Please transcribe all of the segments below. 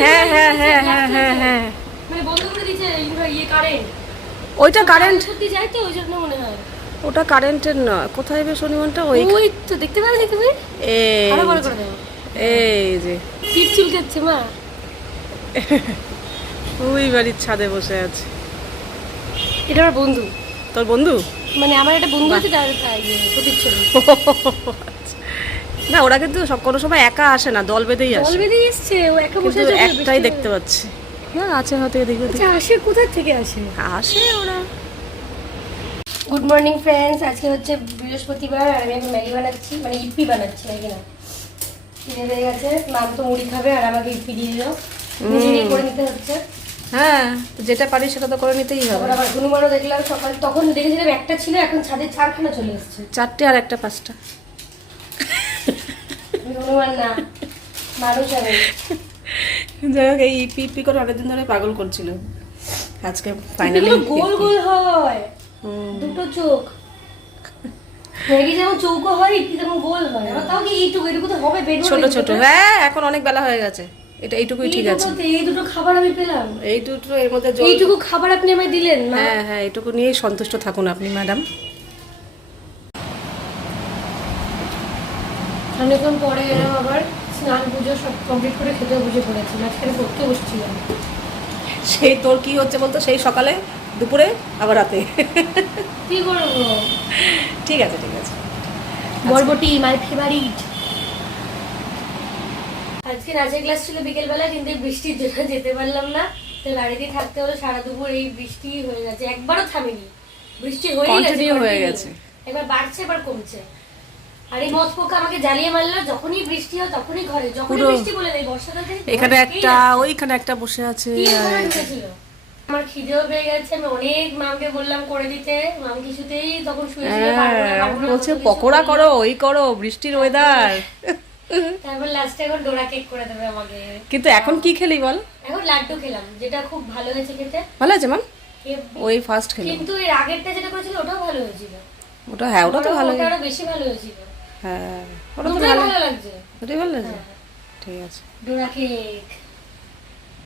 হ্যাঁ হ্যাঁ হ্যাঁ হ্যাঁ হ্যাঁ হ্যাঁ মানে বন্ধ করে দিয়েছে ইয়ে কারেন্ট। ওইটা কারেন্ট, সত্যি যাই তো ওই জন্য মনে হয়। ওটা কারেন্টের নয়। কোথায় বে শনিমনটা? ওই ওই তো দেখতে পারলি তুমি? এই আরো বড় করে দেবো। এই যে পিঠ চুলকাচ্ছে মা। ওই বাড়ির ছাদে বসে আছে। এটা আমার বন্ধু। তোর বন্ধু? মানে আমার একটা বন্ধু আছে তার প্রতিচ্ছবি। না, ওরা কিন্তু সব কোনো সময় একা আসে না, দল বেঁধেই দল আসে। বেঁধে এসছে, ও একা বসে কিন্তু আছে। একটাই দেখতে পাচ্ছি। না আছে হয়তো এদিকে ওদিকে। আচ্ছা আসে কোথা থেকে আসে? আসে ওরা। গুড মর্নিং ফ্রেন্ডস, আজকে হচ্ছে বৃহস্পতিবার আর আমি এখন ম্যাগি বানাচ্ছি, মানে ইপি বানাচ্ছি ম্যাগি না। কিনে হয়ে গেছে, মাম তো মুড়ি খাবে আর আমাকে ইপি দিয়ে দিল। নিজেই করে নিতে হচ্ছে। হ্যাঁ, যেটা পারি সেটা তো করে নিতেই হবে। তারপর আবার হনুমানও দেখলাম সকাল, তখন দেখেছিলাম একটা ছিল, এখন ছাদে চারখানা চলে এসছে। 4টে আর একটা 5টা। হনুমান না, মানুষ আমি। যাই হোক, এই ইপি ইপি করে অনেকদিন ধরে পাগল করছিল। আজকে ফাইনালি গোল গোল হয়, দুটো চোখ। ম্যাগি যেমন চৌকো হয়, ইপি যেমন গোল হয়। আবার তাও কি এইটুকু, এটুকু তো হবে বের ছোট ছোট। হ্যাঁ, এখন অনেক বেলা হয়ে গেছে, এটা এইটুকুই ঠিক আছে। এই দুটো খাবার আমি পেলাম, এই দুটো এর মধ্যে জল। এইটুকু খাবার আপনি আমায় দিলেন না? হ্যাঁ হ্যাঁ, এইটুকু নিয়েই সন্তুষ্ট থাকুন আপনি ম্যাডাম। অনেকক্ষণ পরে এলাম, আবার স্নান পুজো সব কমপ্লিট করে খেতে বসে পড়েছি। মাঝখানে পড়তে বসছিলাম। সেই তোর কি হচ্ছে বলতো, সেই সকালে, দুপুরে, আবার রাতে। কি করবো? ঠিক আছে ঠিক আছে। বরবটি মাই ফেভারিট। আজকে নাচের ক্লাস ছিল বিকেলবেলা, কিন্তু এই বৃষ্টির জন্য যেতে পারলাম না। তো বাড়িতেই থাকতে হলো সারা দুপুর। এই বৃষ্টি হয়ে গেছে, একবারও থামেনি। বৃষ্টি Continue হয়ে হয়ে গেছে। একবার বাড়ছে এবার কমছে। আর এই মত পোকা আমাকে জ্বালিয়ে মারলো। যখনই বৃষ্টি হয় তখনই ঘরে, যখনই পুরো বৃষ্টি বলে দেয় বর্ষাকাল থেকে এখানে ঘরে একটা, ঢুকেই ওইখানে একটা বসে আছে। যাচ্ছে। কি ঘরে ঢুকেছিল। আমার খিদেও পেয়ে গেছে, আমি অনেক মামকে বললাম করে দিতে, মাম কিছুতেই তখন শুয়েছিল। পারবো না, পারবো না, বলছে কত কিছু পকোড়া বললো। করো, ওই করো, বৃষ্টির ওয়েদার। তারপর লাস্টে এখন ডোরা কেক করে দেবে আমাকে। কিন্তু এখন কি খেলি বল? এখন লাড্ডু খেলাম, যেটা খুব ভালো হয়েছে খেতে। ভালো আছে ম্যাম? হেব্বি। ওই ফার্স্ট খেলি। কিন্তু এর আগেরটা যেটা করেছিল ওটাও ভালো হয়েছিল। ওটা হ্যাঁ, ওটা তো ভালো। ওটা আরো বেশি ভালো হয়েছিল। হ্যাঁ, ওটা তো দুটোই ভালো। ভালো লাগছে। ওটাই ভালো লাগছে। হ্যাঁ। ঠিক আছে। ডোরা কেক।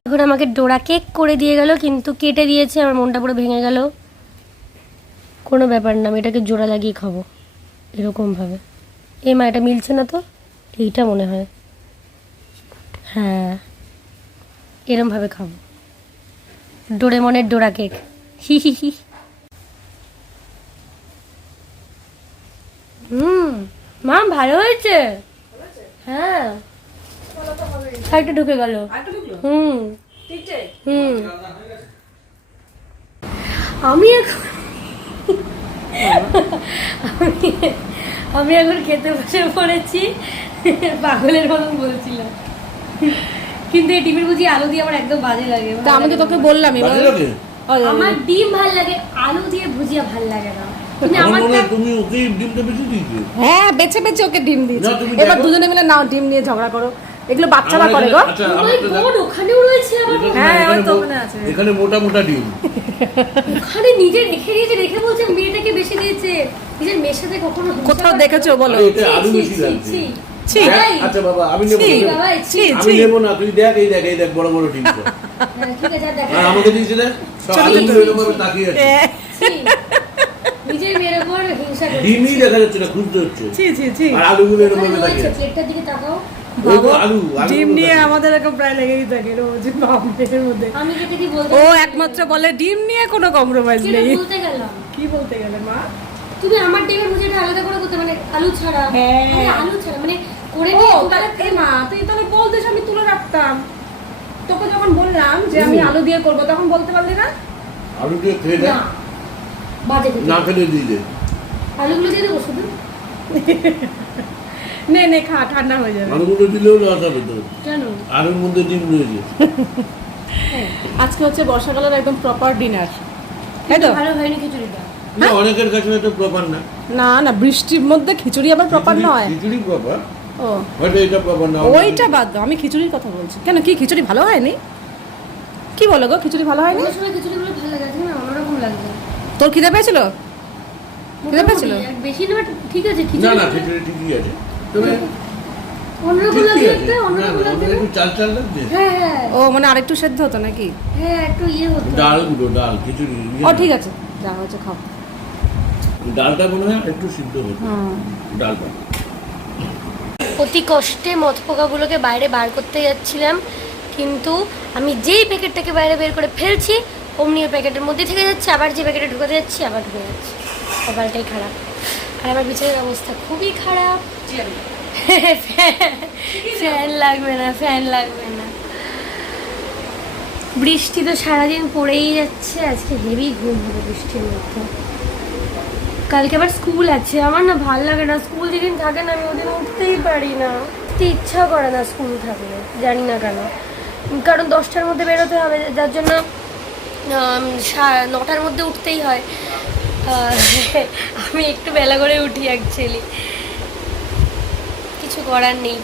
এখন আমাকে ডোরা কেক করে দিয়ে গেল, কিন্তু কেটে দিয়েছে। আমার মনটা পুরো ভেঙে গেল। কোনো ব্যাপার না, আমি এটাকে জোড়া লাগিয়ে খাবো এরকম ভাবে। এই মা, এটা মিলছে না তো, এইটা মনে হয়। হ্যাঁ, এরম ভাবে খাবো। ডোরেমনের ডোরা কেক। হি হি হি। মা ভালো হয়েছে। হ্যাঁ, একটা ঢুকে গেল। হুম হুম। আমি এখন আমি এখন খেতে বসে পড়েছি। পাগলের মতন বলছিলাম, কিন্তু এই ডিমের ভুজি আলু দিয়ে আমার একদম বাজে লাগে। তা আমি তো তোকে বললাম এবার। আমার ডিম ভাল লাগে, আলু দিয়ে ভুজিয়া ভাল লাগে না। তুমি আমার মনে আমারটা হয় তুমি ওকে ডিমটা বেশি দিয়েছো। হ্যাঁ, বেছে বেছে ওকে ডিম দিয়েছি। না, তুমি এবার দেখো। দুজনে মিলে নাও ডিম নিয়ে ঝগড়া করো। এগুলো বাচ্চারা আমার করে এখানে- গো। আচ্ছা, Oh আমার my তো God, ওখানেও রয়েছে আবার। দেখো, হ্যাঁ, এখানে ওই তো মো- ওখানে আছে। এখানে মোটা মোটা ডিম। ওখানে নিজে রেখে দিয়েছে, রেখে বলছে মেয়েটাকে বেশি দিয়েছে। নিজের মেয়ের সাথে কখনো হিংসা কোথাও করে? দেখেছো বলো? আরে এতে আলু ছি, বেশি ছি, লাগছে। ছি। ছি। বাবাই। আচ্ছা বাবা, আমি নেবো ছি, না। বাবাই, ছি। ছি। আমি নেবো না, তুই দেখ, এই দেখ বড় বড় ডিম। হ্যাঁ, ঠিক আছে, আর দেখা আর আমাকে দিয়েছে দেখ, সব ছোট আলুগুলো ছোট। এরকম ভাবে তাকিয়ে আছে। ছি। নিজের মেয়ের উপর হিংসা করে। ডিমই দেখা যাচ্ছে না, খুঁজতে হচ্ছে। ছি ছি ছি। আর আলুগুলো এরকম ওখানে ভাবে তাকিয়ে রয়েছে, আছে। প্লেটটার দিকে তাকাও। ওই তো বাবা, আলু, ডিম আলুগুলো নিয়ে তাকিয়ে আছে। আমাদের এরকম প্রায় লেগেই থাকে রোজ বাপের মধ্যে। আমি যেটা কি বলতে ও একমাত্র বলে ডিম নিয়ে কোনো কম্প্রোমাইজ যেটা নেই। বলতে গেলাম, কি বলতে গেলে মা? তুমি আমার ডিমের ভুজিয়াটা আলাদা করে করতে, মানে আলু ছাড়া। হ্যাঁ। মানে আলু ছাড়া, মানে করে ও নিয়ে তাহলে এ মা, তুই তাহলে বলতিস, আমি তুলে রাখতাম। তোকে যখন বললাম যে আমি আলু দিয়ে করব, তখন বলতে পারলি না? আলুটা খেয়ে দেখ, না, বাজে না খেলে দিয়ে দে। আলুগুলো দিয়ে দেবো শুধু। নে নে খা, ঠান্ডা হয়ে যাবে। আলুগুলো দিলেও না হবে তো। কেন? আলুর মধ্যে ডিম রয়েছে। আজকে হচ্ছে বর্ষাকালের একদম প্রপার ডিনার, তাই তো? ভালো হয়নি খিচুড়িটা। না, অনেকের কাছে হয়তো প্রপার না। না না, বৃষ্টির মধ্যে খিচুড়ি আবার প্রপার নয়। খিচুড়ি প্রপার, ও হয়তো এটা প্রপার না। ওইটা বাদ দাও, আমি খিচুড়ির কথা বলছি। কেন, কি খিচুড়ি ভালো হয়নি? কি বলো গো, খিচুড়ি ভালো হয়নি? ওই সময় খিচুড়িগুলো ভালো লাগে, আজকে না অন্যরকম লাগছে। তোর খিদে পেয়েছিল? খিদে পেয়েছিল? মোটামুটি, বেশি না, but ঠিক আছে না খিচুড়ি। না, খিচুড়ি ঠিকই আছে। তবে অন্যরকম ঠিক লাগছে আছে। দেখতে, না, অন্যরকম না, লাগছে আমার একটু চাল চাল লাগছে। হ্যাঁ হ্যাঁ ও মানে আরেকটু সেদ্ধ হতো নাকি? হ্যাঁ একটু ইয়ে হতো। ডালগুলো, ডাল খিচুড়ি। ও ঠিক আছে, যা হয়েছে খাও। ডালটা মনে হয় একটু সিদ্ধ হতো, হুম। ডালটা। অতি কষ্টে মথপোকাগুলোকে বাইরে বার করতে যাচ্ছিলাম, কিন্তু আমি যেই প্যাকেটটাকে বাইরে বের করে ফেলছি অমনি ওই প্যাকেটের মধ্যে থেকে যাচ্ছে, আবার যে প্যাকেটে ঢুকাতে যাচ্ছি আবার ঢুকে যাচ্ছে। কপালটাই খারাপ। আর আমার বিছানার অবস্থা খুবই খারাপ। ফ্যান লাগবে না, ফ্যান লাগবে না। বৃষ্টি তো সারাদিন পড়েই যাচ্ছে, আজকে হেভি ঘুম হবে বৃষ্টির মধ্যে। কালকে আবার স্কুল আছে, আমার না ভাল লাগে না, স্কুল যেদিন থাকে না আমি ওদিন উঠতেই পারি না, উঠতে ইচ্ছা করে না স্কুল থাকলে, জানি না কেন। কারণ 10টার মধ্যে বেরোতে হবে, যার জন্য 9টার মধ্যে উঠতেই হয়। আমি একটু বেলা করে উঠি অ্যাকচুয়ালি, কিছু করার নেই।